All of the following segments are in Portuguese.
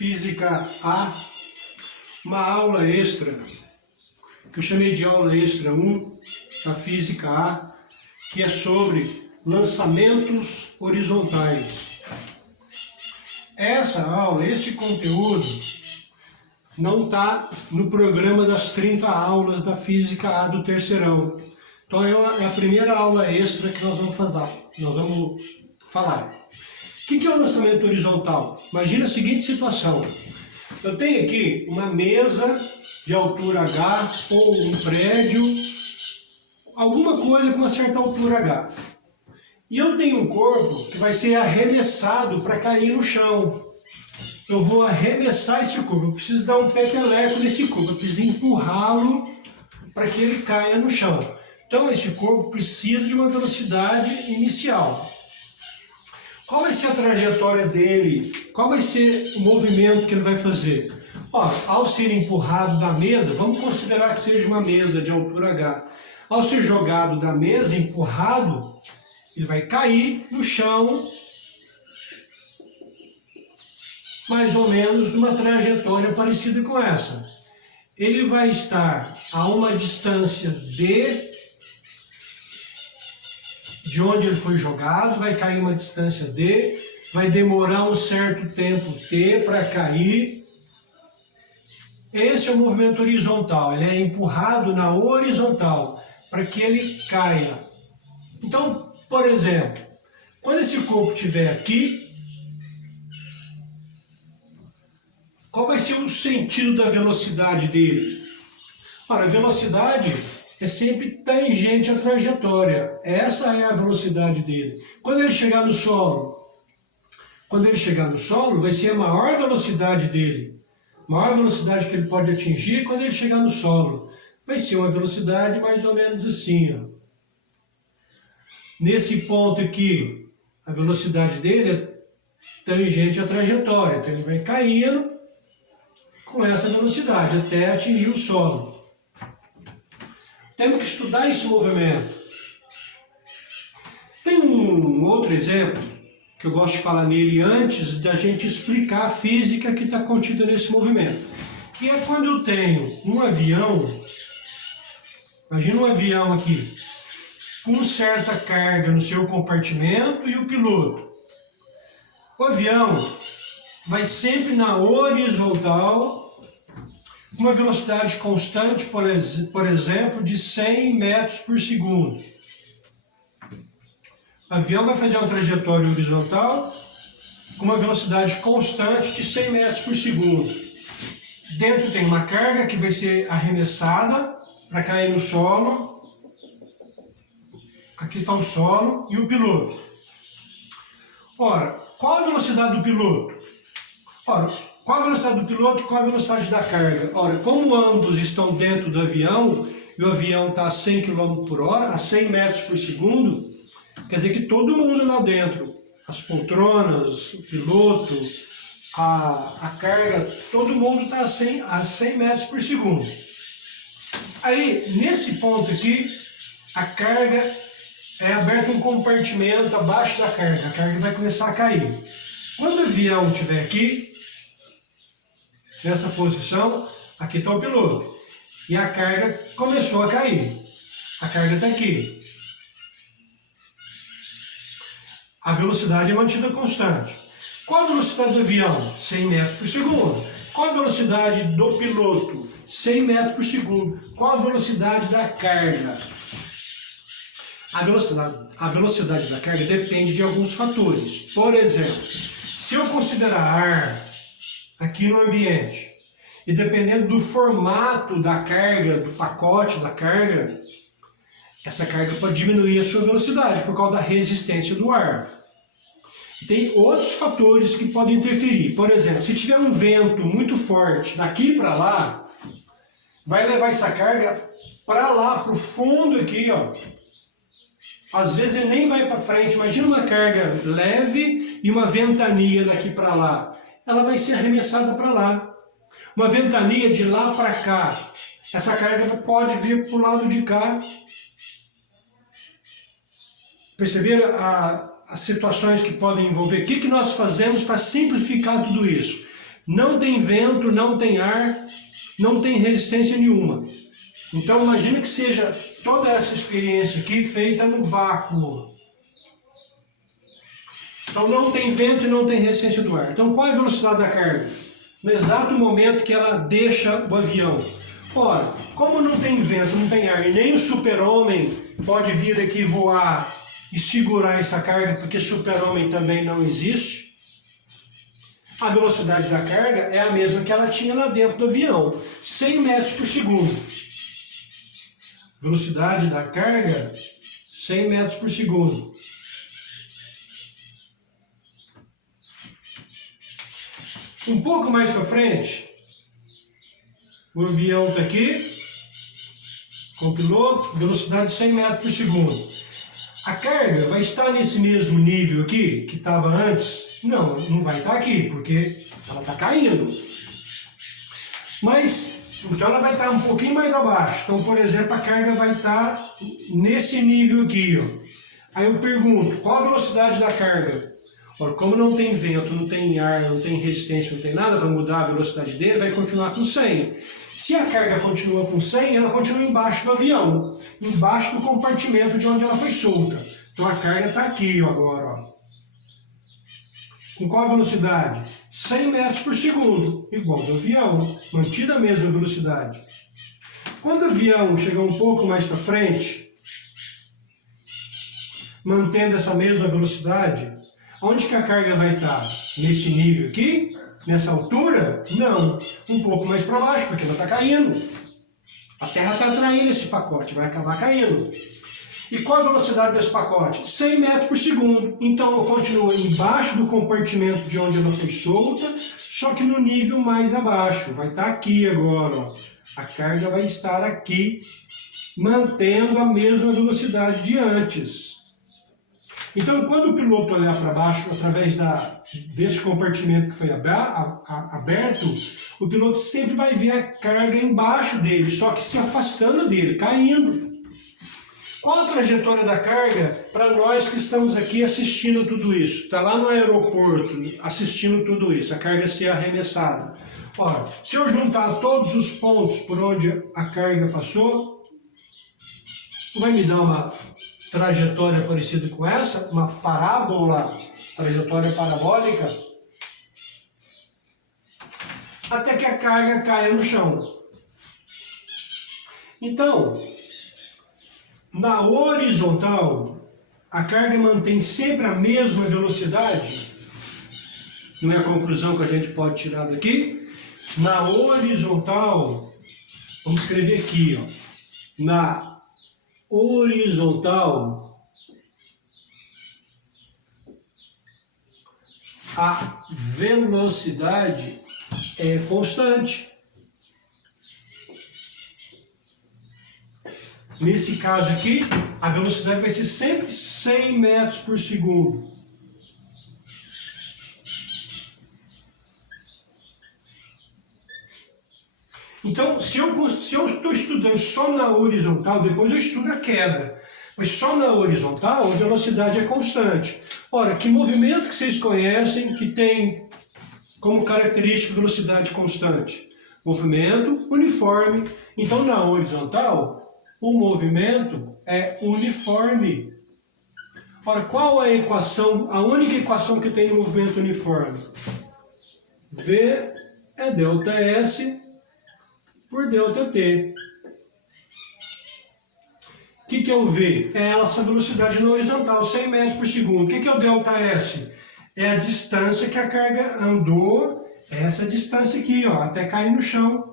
Física A, uma aula extra, que eu chamei de aula extra 1, da Física A, que é sobre lançamentos horizontais. Essa aula, esse conteúdo, não está no programa das 30 aulas da Física A do terceirão. Então é a primeira aula extra que nós vamos falar. O que é o lançamento horizontal? Imagina a seguinte situação. Eu tenho aqui uma mesa de altura H ou um prédio, alguma coisa com uma certa altura H. E eu tenho um corpo que vai ser arremessado para cair no chão. Eu vou arremessar esse corpo, eu preciso dar um peteleco nesse corpo, eu preciso empurrá-lo para que ele caia no chão. Então esse corpo precisa de uma velocidade inicial. Qual vai ser a trajetória dele? Qual vai ser o movimento que ele vai fazer? Ao ser empurrado da mesa, vamos considerar que seja uma mesa de altura H. Ao ser jogado da mesa, empurrado, ele vai cair no chão, mais ou menos numa trajetória parecida com essa. Ele vai estar a uma distância de onde ele foi jogado, vai cair uma distância D, vai demorar um certo tempo T para cair. Esse é o movimento horizontal, ele é empurrado na horizontal para que ele caia. Então, por exemplo, quando esse corpo estiver aqui, qual vai ser o sentido da velocidade dele? Ora, a velocidade é sempre tangente à trajetória. Essa é a velocidade dele. Quando ele chegar no solo, vai ser a maior velocidade dele. A maior velocidade que ele pode atingir quando ele chegar no solo. Vai ser uma velocidade mais ou menos assim, ó. Nesse ponto aqui, a velocidade dele é tangente à trajetória. Então ele vai caindo com essa velocidade até atingir o solo. Temos que estudar esse movimento. Tem um outro exemplo, que eu gosto de falar nele antes da gente explicar a física que está contida nesse movimento. Que é quando eu tenho um avião, imagina um avião aqui, com certa carga no seu compartimento e o piloto. O avião vai sempre na horizontal, uma velocidade constante, por exemplo, de 100 metros por segundo. O avião vai fazer uma trajetória horizontal com uma velocidade constante de 100 metros por segundo. Dentro tem uma carga que vai ser arremessada para cair no solo. Aqui está o solo e o piloto. Ora, qual a velocidade do piloto? Qual a velocidade do piloto e qual a velocidade da carga? Ora, como ambos estão dentro do avião, e o avião está a 100 km por hora, a 100 metros por segundo, quer dizer que todo mundo lá dentro, as poltronas, o piloto, a carga, todo mundo está a 100 metros por segundo. Aí, nesse ponto aqui, a carga é aberto um compartimento abaixo da carga, a carga vai começar a cair. Quando o avião estiver aqui, nessa posição, aqui está o piloto. E a carga começou a cair. A carga está aqui. A velocidade é mantida constante. Qual a velocidade do avião? 100 metros por segundo. Qual a velocidade do piloto? 100 metros por segundo. Qual a velocidade da carga? A velocidade da carga depende de alguns fatores. Por exemplo, se eu considerar ar aqui no ambiente, e dependendo do formato da carga, do pacote da carga, essa carga pode diminuir a sua velocidade por causa da resistência do ar. Tem outros fatores que podem interferir. Por exemplo, se tiver um vento muito forte daqui para lá, vai levar essa carga para lá, para o fundo aqui, ó. Às vezes ele nem vai para frente. Imagina uma carga leve e uma ventania daqui para lá. Ela vai ser arremessada para lá. Uma ventania de lá para cá. Essa carga pode vir para o lado de cá. Perceberam as situações que podem envolver? O que nós fazemos para simplificar tudo isso? não tem vento, não tem ar, não tem resistência nenhuma. Então imagina que seja toda essa experiência aqui feita no vácuo. Então não tem vento e não tem resistência do ar. Então qual é a velocidade da carga? No exato momento que ela deixa o avião. Ora, como não tem vento, não tem ar, e nem o super-homem pode vir aqui voar e segurar essa carga, porque super-homem também não existe, a velocidade da carga é a mesma que ela tinha lá dentro do avião, 100 metros por segundo. Velocidade da carga, 100 metros por segundo. Um pouco mais para frente, o avião está aqui, com o piloto, velocidade de 100 metros por segundo. A carga vai estar nesse mesmo nível aqui, que estava antes? Não, não vai estar aqui, porque ela está caindo. Mas, então ela vai estar um pouquinho mais abaixo. Então, por exemplo, a carga vai estar nesse nível aqui, ó. Aí eu pergunto, qual a velocidade da carga? Ora, como não tem vento, não tem ar, não tem resistência, não tem nada para mudar a velocidade dele, vai continuar com 100. Se a carga continua com 100, ela continua embaixo do avião, embaixo do compartimento de onde ela foi solta. Então a carga está aqui, ó, agora, ó. Com qual velocidade? 100 metros por segundo, igual do avião, mantida a mesma velocidade. Quando o avião chegar um pouco mais para frente, mantendo essa mesma velocidade, onde que a carga vai estar? Nesse nível aqui? Nessa altura? Não. Um pouco mais para baixo, porque ela está caindo. A Terra está atraindo esse pacote, vai acabar caindo. E qual a velocidade desse pacote? 100 metros por segundo. Então eu continuo embaixo do compartimento de onde ela foi solta, só que no nível mais abaixo. Vai estar aqui agora, ó. A carga vai estar aqui, mantendo a mesma velocidade de antes. Então, quando o piloto olhar para baixo, através desse compartimento que foi aberto, o piloto sempre vai ver a carga embaixo dele, só que se afastando dele, caindo. Qual a trajetória da carga para nós que estamos aqui assistindo tudo isso? Está lá no aeroporto assistindo tudo isso, a carga ser arremessada. Ora, se eu juntar todos os pontos por onde a carga passou, vai me dar uma trajetória parecida com essa, uma parábola, trajetória parabólica, até que a carga caia no chão. Então, na horizontal, a carga mantém sempre a mesma velocidade, não é a conclusão que a gente pode tirar daqui. Na horizontal, vamos escrever aqui, ó, na horizontal, a velocidade é constante. Nesse caso aqui, a velocidade vai ser sempre 100 metros por segundo. Então, se eu estou estudando só na horizontal, depois eu estudo a queda. Mas só na horizontal, a velocidade é constante. Ora, que movimento que vocês conhecem que tem como característica velocidade constante? Movimento uniforme. Então, na horizontal, o movimento é uniforme. Ora, qual é a equação, a única equação que tem movimento uniforme? V é delta S por delta T. O que é o V? É essa velocidade na horizontal, 100 metros por segundo. O que é o delta S? É a distância que a carga andou, essa distância aqui, ó, até cair no chão.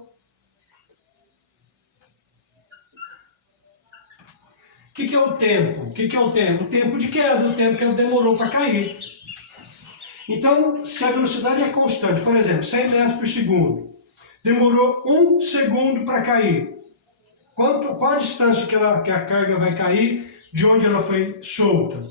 O que é o tempo? O que é o tempo? O tempo de queda, o tempo que ela demorou para cair. Então, se a velocidade é constante, por exemplo, 100 metros por segundo, demorou 1 segundo para cair. Qual a distância que a carga vai cair de onde ela foi solta?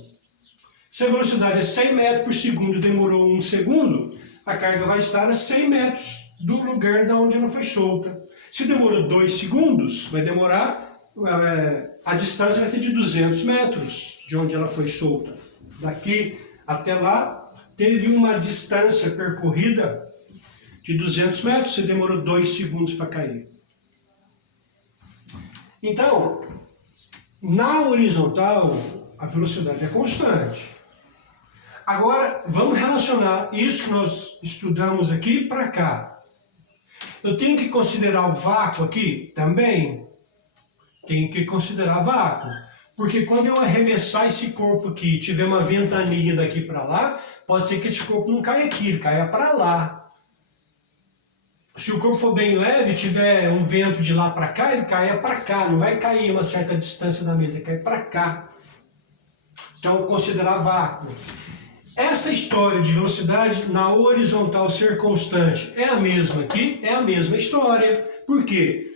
Se a velocidade é 100 metros por segundo e demorou 1 segundo, a carga vai estar a 100 metros do lugar de onde ela foi solta. Se demorou 2 segundos, vai demorar, a distância vai ser de 200 metros de onde ela foi solta. Daqui até lá, teve uma distância percorrida de 200 metros, você demorou 2 segundos para cair. Então, na horizontal, a velocidade é constante. Agora, vamos relacionar isso que nós estudamos aqui para cá. Eu tenho que considerar o vácuo aqui? Também. Tenho que considerar vácuo. Porque quando eu arremessar esse corpo aqui e tiver uma ventania daqui para lá, pode ser que esse corpo não caia aqui, ele caia para lá. Se o corpo for bem leve, tiver um vento de lá para cá, ele caia para cá, não vai cair uma certa distância da mesa, ele cai para cá. Então, considerar vácuo. Essa história de velocidade na horizontal ser constante é a mesma aqui? É a mesma história. Por quê?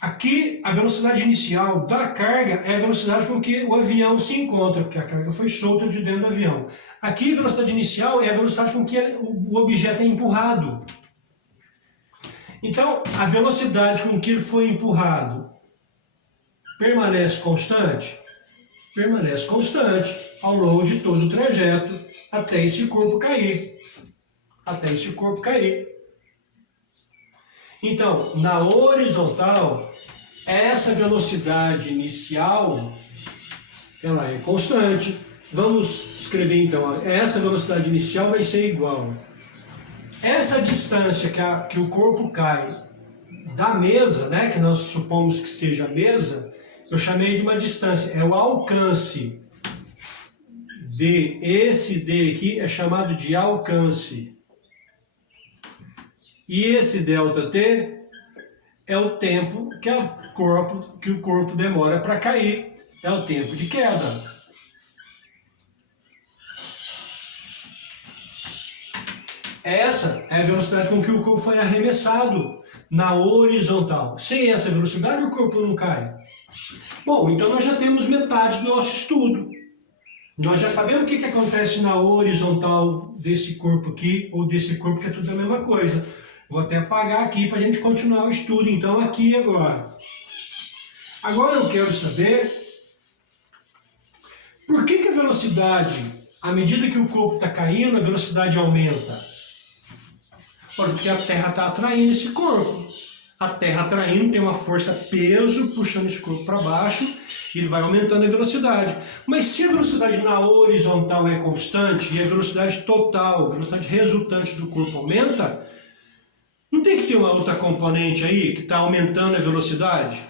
Aqui, a velocidade inicial da carga é a velocidade com que o avião se encontra, porque a carga foi solta de dentro do avião. Aqui, a velocidade inicial é a velocidade com que o objeto é empurrado. Então, a velocidade com que ele foi empurrado permanece constante? Permanece constante ao longo de todo o trajeto até esse corpo cair. Até esse corpo cair. Então, na horizontal, essa velocidade inicial, ela é constante. Vamos escrever então, essa velocidade inicial vai ser igual. Essa distância que o corpo cai da mesa, né, que nós supomos que seja a mesa, eu chamei de uma distância, é o alcance. Esse D aqui é chamado de alcance. E esse ΔT é o tempo que o corpo demora para cair. É o tempo de queda. Essa é a velocidade com que o corpo foi arremessado na horizontal. Sem essa velocidade, o corpo não cai. Bom, então nós já temos metade do nosso estudo. Nós já sabemos o que acontece na horizontal desse corpo aqui, ou desse corpo, que é tudo a mesma coisa. Vou até apagar aqui para a gente continuar o estudo, então, aqui e agora. Agora eu quero saber por que a velocidade, à medida que o corpo está caindo, a velocidade aumenta. Ora, porque a Terra está atraindo esse corpo. A Terra atraindo, tem uma força peso puxando esse corpo para baixo e ele vai aumentando a velocidade. Mas se a velocidade na horizontal é constante e a velocidade total, a velocidade resultante do corpo aumenta, não tem que ter uma outra componente aí que está aumentando a velocidade?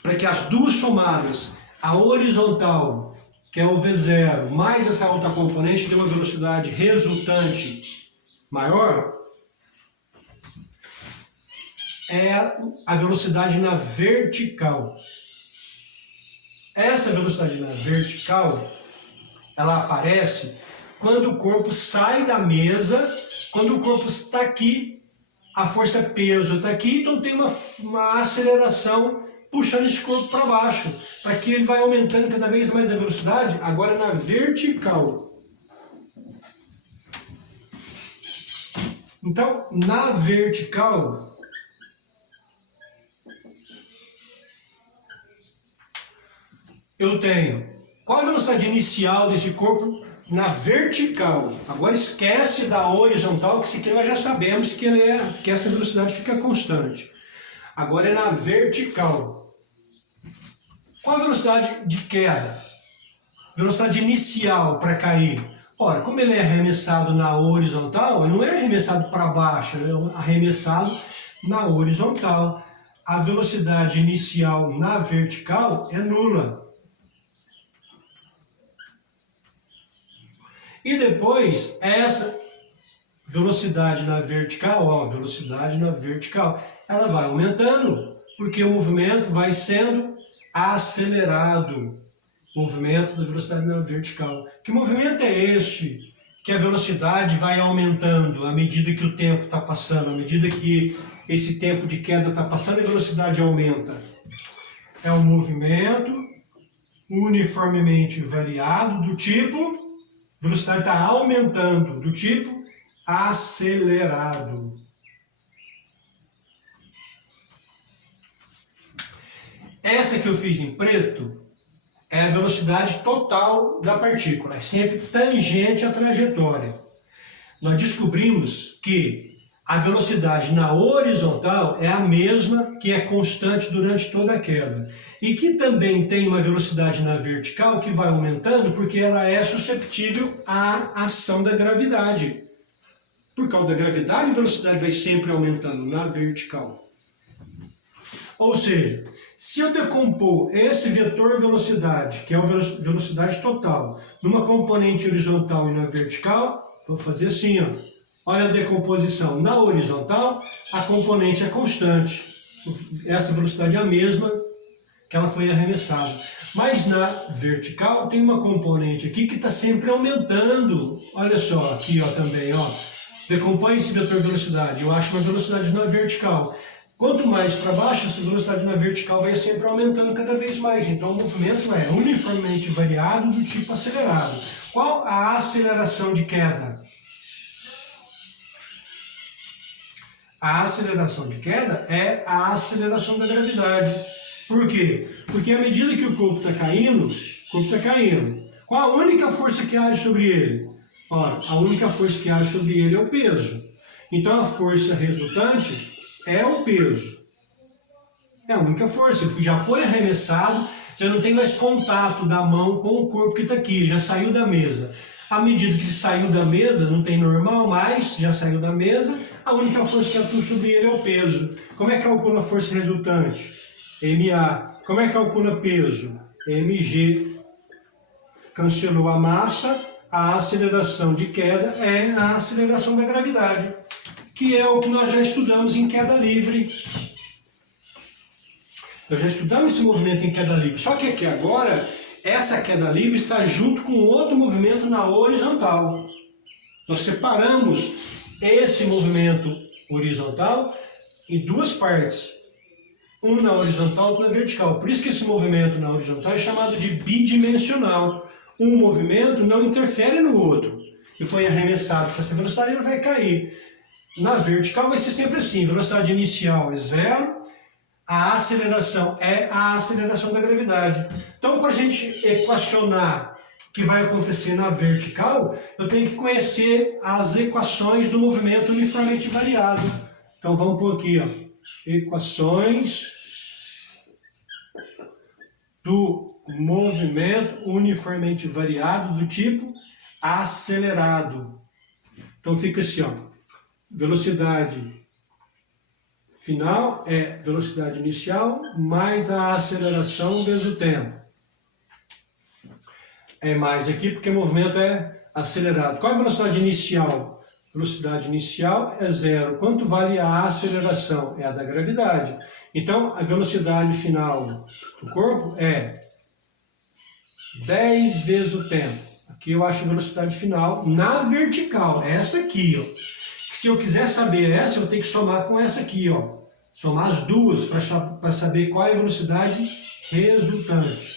Para que as duas somadas, a horizontal, que é o V0, mais essa outra componente, dê uma velocidade resultante maior, é a velocidade na vertical. Essa velocidade na vertical, ela aparece quando o corpo sai da mesa, quando o corpo está aqui, a força peso está aqui, então tem uma aceleração puxando esse corpo para baixo, para que ele vai aumentando cada vez mais a velocidade, agora na vertical. Então, na vertical, eu tenho qual a velocidade inicial desse corpo na vertical. Agora esquece da horizontal, que sequer nós já sabemos que essa velocidade fica constante. Agora é na vertical. Qual a velocidade de queda? Velocidade inicial para cair. Ora, como ele é arremessado na horizontal, ele não é arremessado para baixo, ele é arremessado na horizontal. A velocidade inicial na vertical é nula. E depois, essa velocidade na vertical, ela vai aumentando, porque o movimento vai sendo acelerado. O movimento da velocidade na vertical. Que movimento é este? Que a velocidade vai aumentando à medida que o tempo está passando, à medida que esse tempo de queda está passando, a velocidade aumenta. É um movimento uniformemente variado do tipo... A velocidade está aumentando, do tipo acelerado. Essa que eu fiz em preto é a velocidade total da partícula, é sempre tangente à trajetória. nós descobrimos que a velocidade na horizontal é a mesma que é constante durante toda a queda. E que também tem uma velocidade na vertical que vai aumentando porque ela é susceptível à ação da gravidade. Por causa da gravidade, a velocidade vai sempre aumentando na vertical. Ou seja, se eu decompor esse vetor velocidade, que é a velocidade total, numa componente horizontal e na vertical, vou fazer assim, ó. Olha a decomposição. Na horizontal, a componente é constante. Essa velocidade é a mesma que ela foi arremessada. Mas na vertical tem uma componente aqui que está sempre aumentando. Olha só, aqui ó, também, ó. Decompõe esse vetor velocidade. Eu acho uma velocidade na vertical. Quanto mais para baixo, essa velocidade na vertical vai sempre aumentando cada vez mais. Então o movimento é uniformemente variado do tipo acelerado. Qual a aceleração de queda? A aceleração de queda é a aceleração da gravidade. Por quê? Porque à medida que o corpo está caindo, Qual a única força que age sobre ele? Ora, a única força que age sobre ele é o peso. Então a força resultante é o peso. É a única força. Ele já foi arremessado, já não tem mais contato da mão com o corpo que está aqui, já saiu da mesa. À medida que ele saiu da mesa, não tem normal mais, já saiu da mesa, a única força que atua sobre ele é o peso. Como é que calcula a força resultante? MA. Como é que calcula peso? MG. Cancelou a massa, a aceleração de queda é a aceleração da gravidade, que é o que nós já estudamos em queda livre. Nós já estudamos esse movimento em queda livre, só que aqui agora, essa queda livre está junto com outro movimento na horizontal. Nós separamos esse movimento horizontal em duas partes. Um na horizontal e outro na vertical. Por isso que esse movimento na horizontal é chamado de bidimensional. Um movimento não interfere no outro. E foi arremessado com essa velocidade, ele vai cair. Na vertical vai ser sempre assim. Velocidade inicial é zero. A aceleração é a aceleração da gravidade. Então, para a gente equacionar o que vai acontecer na vertical, eu tenho que conhecer as equações do movimento uniformemente variado. Então, vamos pôr aqui, ó, equações do movimento uniformemente variado do tipo acelerado. Então, fica assim, ó, velocidade final é velocidade inicial mais a aceleração vezes o tempo. É mais aqui porque o movimento é acelerado. Qual é a velocidade inicial? Velocidade inicial é zero. Quanto vale a aceleração? É a da gravidade. Então, a velocidade final do corpo é 10 vezes o tempo. Aqui eu acho a velocidade final na vertical. É essa aqui, ó. Se eu quiser saber essa, eu tenho que somar com essa aqui, ó. Somar as duas para saber qual é a velocidade resultante.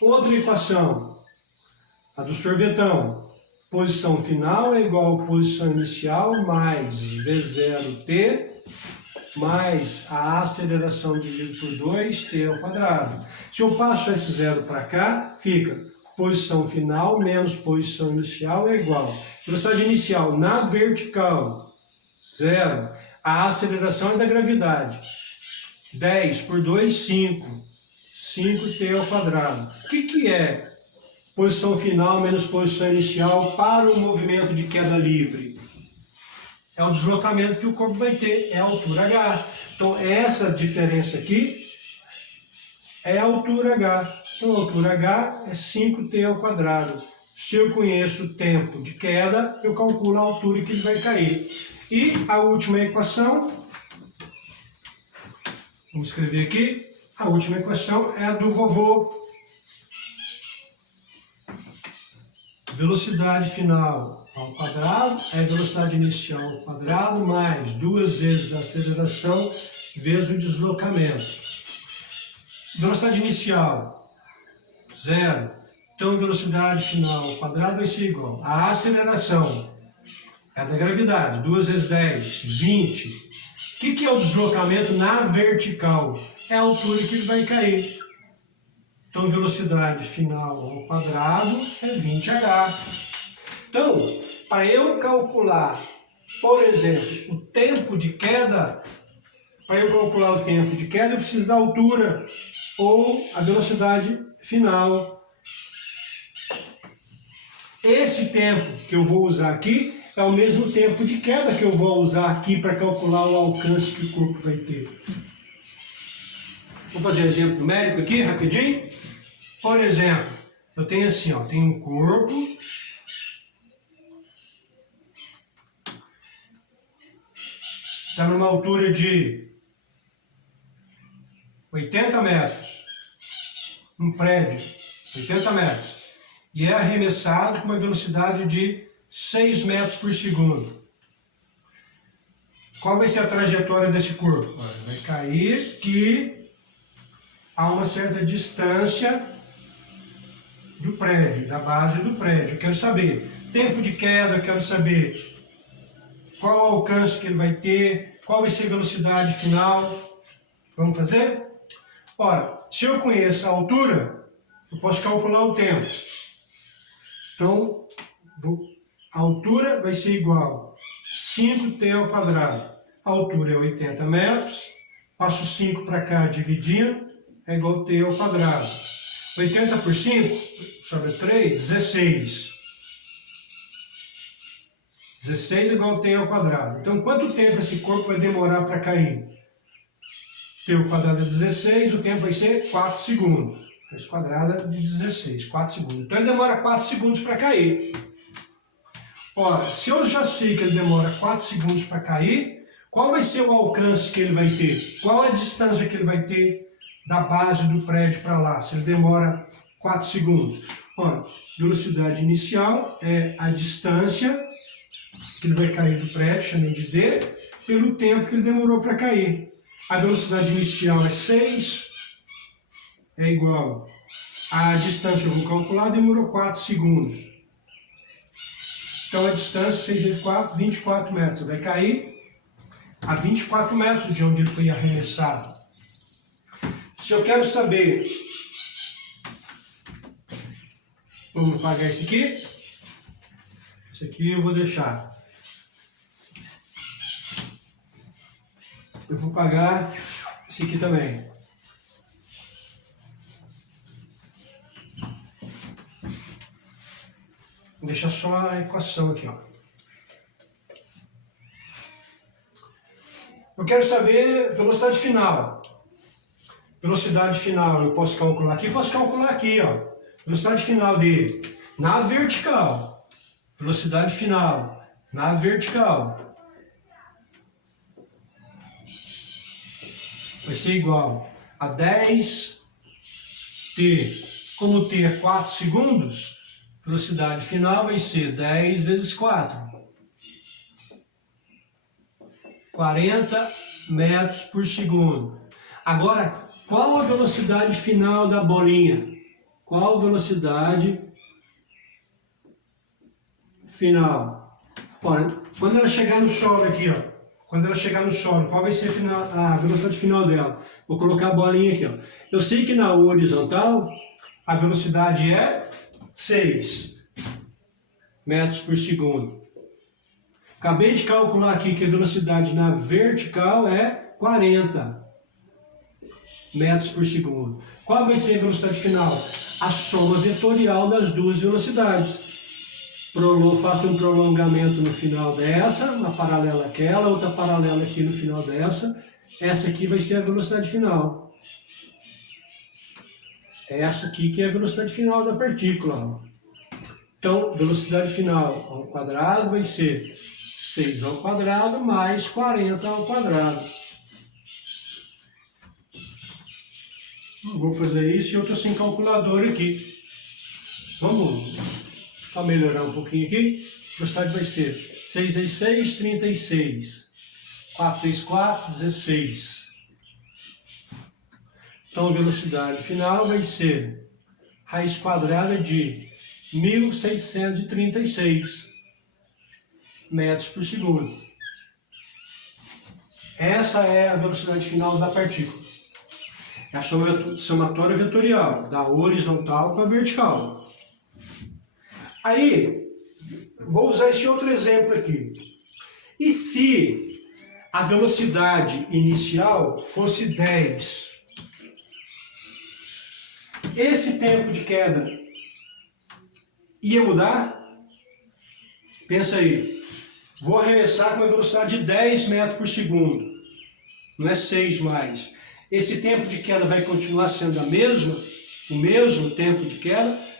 Outra equação, a do sorvetão. Posição final é igual a posição inicial mais V0t mais a aceleração dividido por 2t ao quadrado. Se eu passo esse zero para cá, fica posição final menos posição inicial é igual. Velocidade inicial na vertical, zero. A aceleração é da gravidade. 10 por 2, 5. 5t ao quadrado. O que é posição final menos posição inicial para o movimento de queda livre? É o deslocamento que o corpo vai ter, é a altura h. Então, essa diferença aqui é a altura h. Então, a altura h é 5t ao quadrado. Se eu conheço o tempo de queda, eu calculo a altura que ele vai cair. E a última equação, vamos escrever aqui, a última equação é a do vovô. Velocidade final ao quadrado é velocidade inicial ao quadrado mais 2 vezes a aceleração vezes o deslocamento. Velocidade inicial, zero. Então, velocidade final ao quadrado vai ser igual a aceleração. É da gravidade, 2 vezes 10, 20. O que é o deslocamento na vertical? É a altura que ele vai cair. Então, velocidade final ao quadrado é 20h. Então, Para eu calcular, por exemplo, o tempo de queda, para eu calcular o tempo de queda, eu preciso da altura ou a velocidade final. Esse tempo que eu vou usar aqui é o mesmo tempo de queda que eu vou usar aqui para calcular o alcance que o corpo vai ter. Vou fazer um exemplo numérico aqui, rapidinho. Por exemplo, eu tenho assim, ó, tenho um corpo. Está numa altura de 80 metros. Um prédio, 80 metros. E é arremessado com uma velocidade de 6 metros por segundo. Qual vai ser a trajetória desse corpo? Vai cair aqui a uma certa distância do prédio, da base do prédio. Eu quero saber tempo de queda, eu quero saber qual o alcance que ele vai ter, qual vai ser a velocidade final. Vamos fazer? Ora, se eu conheço a altura, eu posso calcular o tempo. Então, a altura vai ser igual a 5t ao quadrado. A altura é 80 metros, passo 5 para cá dividindo, é igual a t ao quadrado. 80 por 5, sobre 3, 16. 16 é igual a t ao quadrado. Então, quanto tempo esse corpo vai demorar para cair? T ao quadrado é 16, o tempo vai ser 4 segundos. Raiz quadrada de 16, 4 segundos. Então ele demora 4 segundos para cair. Ora, se eu já sei que ele demora 4 segundos para cair, qual vai ser o alcance que ele vai ter? Qual é a distância que ele vai ter da base do prédio para lá, se ele demora 4 segundos? Ora, velocidade inicial é a distância que ele vai cair do prédio, chamei de D, pelo tempo que ele demorou para cair. A velocidade inicial é 6, é igual à distância que eu vou calcular, demorou 4 segundos. Então a distância, 6 vezes 4, 24 metros. Vai cair a 24 metros de onde ele foi arremessado. Se eu quero saber, vamos apagar esse aqui. Esse aqui eu vou deixar. Eu vou apagar esse aqui também. Vou deixar só a equação aqui, ó. Eu quero saber velocidade final. Velocidade final eu posso calcular aqui, ó. Velocidade final dele na vertical. Velocidade final na vertical vai ser igual a 10t. Como t é 4 segundos, velocidade final vai ser 10 vezes 4. 40 metros por segundo. Agora, qual a velocidade final da bolinha? Qual a velocidade final? Olha, quando ela chegar no solo aqui, ó. Quando ela chegar no solo, qual vai ser a velocidade final dela? Vou colocar a bolinha aqui, ó. Eu sei que na horizontal a velocidade é 6 metros por segundo. Acabei de calcular aqui que a velocidade na vertical é 40 metros por segundo. Qual vai ser a velocidade final? A soma vetorial das duas velocidades. Faço um prolongamento no final dessa, uma paralela àquela, outra paralela aqui no final dessa. Essa aqui vai ser a velocidade final. Essa aqui que é a velocidade final da partícula. Então, velocidade final ao quadrado vai ser 6 ao quadrado mais 40 ao quadrado. Não vou fazer isso e eu estou sem calculador aqui. Vamos só melhorar um pouquinho aqui. A velocidade vai ser 6 vezes 6, 36. 4 vezes 4, 16. Então a velocidade final vai ser raiz quadrada de 1636 metros por segundo. Essa é a velocidade final da partícula. É a somatória vetorial, da horizontal para a vertical. Aí, vou usar esse outro exemplo aqui. E se a velocidade inicial fosse 10? Esse tempo de queda ia mudar? Pensa aí. Vou arremessar com uma velocidade de 10 metros por segundo. Não é 6 mais. Esse tempo de queda vai continuar sendo o mesmo tempo de queda?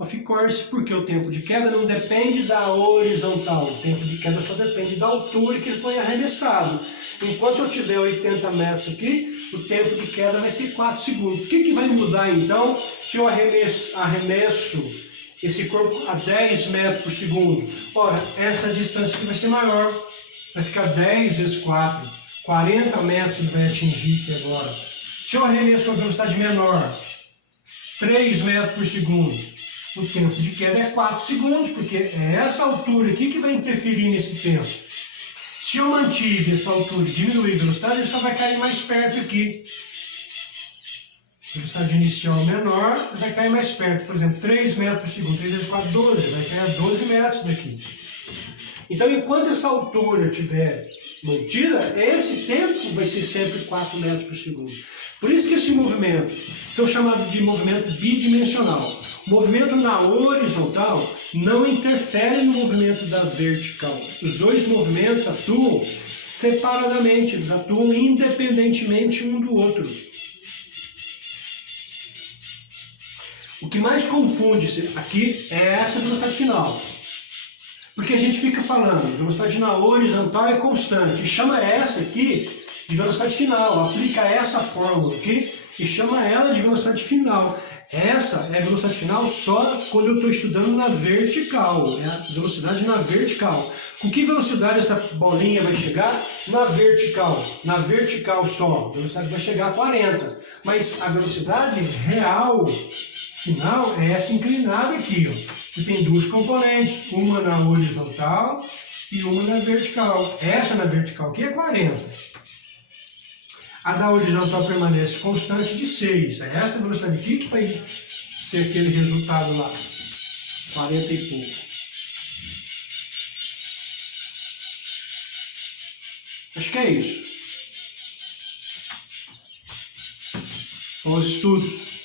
Of course, porque o tempo de queda não depende da horizontal. O tempo de queda só depende da altura que ele foi arremessado. Enquanto eu tiver 80 metros aqui, o tempo de queda vai ser 4 segundos. O que vai mudar então se eu arremesso esse corpo a 10 metros por segundo? Ora, essa distância aqui vai ser maior. Vai ficar 10 vezes 4. 40 metros ele vai atingir aqui agora. Se eu arremesso com a velocidade menor, 3 metros por segundo, o tempo de queda é 4 segundos, porque é essa altura aqui que vai interferir nesse tempo. Se eu mantive essa altura e diminuir a velocidade, ele só vai cair mais perto aqui. Velocidade inicial menor, vai cair mais perto. Por exemplo, 3 metros por segundo, 3 vezes 4, 12. Vai cair a 12 metros daqui. Então, enquanto essa altura estiver mantida, esse tempo vai ser sempre 4 metros por segundo. Por isso que esse movimento são chamados de movimento bidimensional. O movimento na horizontal não interfere no movimento da vertical. Os dois movimentos atuam separadamente, eles atuam independentemente um do outro. O que mais confunde aqui é essa velocidade final. Porque a gente fica falando, velocidade na horizontal é constante, e chama essa aqui de velocidade final, aplica essa fórmula aqui e chama ela de velocidade final. Essa é a velocidade final só quando eu estou estudando na vertical, é a velocidade na vertical. Com que velocidade essa bolinha vai chegar? Na vertical só, a velocidade vai chegar a 40, mas a velocidade real final é essa inclinada aqui, ó. Que tem duas componentes, uma na horizontal e uma na vertical. Essa na vertical aqui é 40. A da horizontal permanece constante de 6. É essa velocidade aqui que vai ser aquele resultado lá. 40 e pouco. Acho que é isso. Bons estudos.